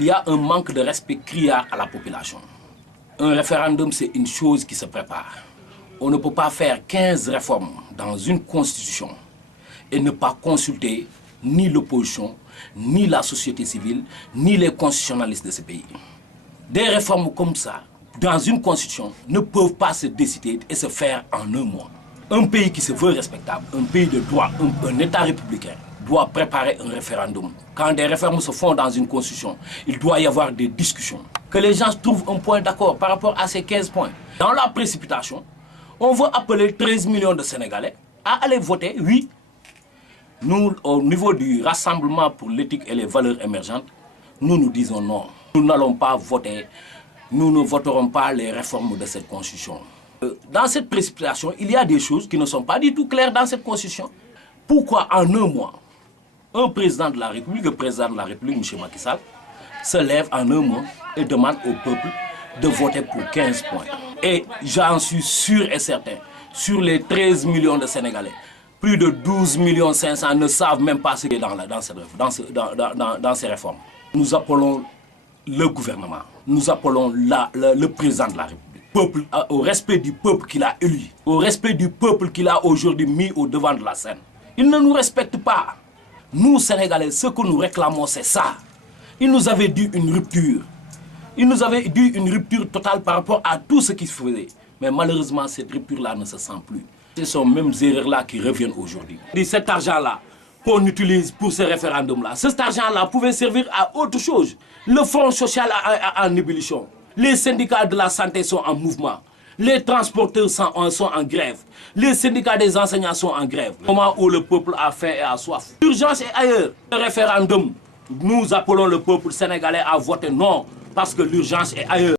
il y a un manque de respect criard à la population. Un référendum, c'est une chose qui se prépare. On ne peut pas faire 15 réformes dans une constitution et ne pas consulter ni l'opposition, ni la société civile, ni les constitutionnalistes de ce pays. Des réformes comme ça, dans une constitution, ne peuvent pas se décider et se faire en un mois. Un pays qui se veut respectable, un pays de droit, un État républicain, doit préparer un référendum. Quand des réformes se font dans une constitution, il doit y avoir des discussions. Que les gens trouvent un point d'accord par rapport à ces 15 points. Dans la précipitation, on veut appeler 13 millions de Sénégalais à aller voter, oui. Nous, au niveau du Rassemblement pour l'éthique et les valeurs émergentes, nous disons non. Nous n'allons pas voter, nous ne voterons pas les réformes de cette constitution. Dans cette précipitation, il y a des choses qui ne sont pas du tout claires dans cette constitution. Pourquoi en un mois, un président de la République, le président de la République, M. Macky Sall, se lève en un mois et demande au peuple de voter pour 15 points. Et j'en suis sûr et certain, sur les 13 millions de Sénégalais, plus de 12 500 000 ne savent même pas ce qui est dans ces réformes. Nous appelons le gouvernement, nous appelons le président de la République, au respect du peuple qu'il a élu, au respect du peuple qu'il a aujourd'hui mis au devant de la scène. Il ne nous respecte pas. Nous, Sénégalais, ce que nous réclamons, c'est ça. Il nous avait dit une rupture. Il nous avait dit une rupture totale par rapport à tout ce qui se faisait. Mais malheureusement, cette rupture-là ne se sent plus. Ce sont les mêmes erreurs-là qui reviennent aujourd'hui. Cet argent-là qu'on utilise pour ce référendum-là, cet argent-là pouvait servir à autre chose. Le Front social en ébullition. Les syndicats de la santé sont en mouvement. Les transporteurs sont en grève. Les syndicats des enseignants sont en grève. Au moment où le peuple a faim et a soif. L'urgence est ailleurs. Le référendum, nous appelons le peuple sénégalais à voter non, parce que l'urgence est ailleurs.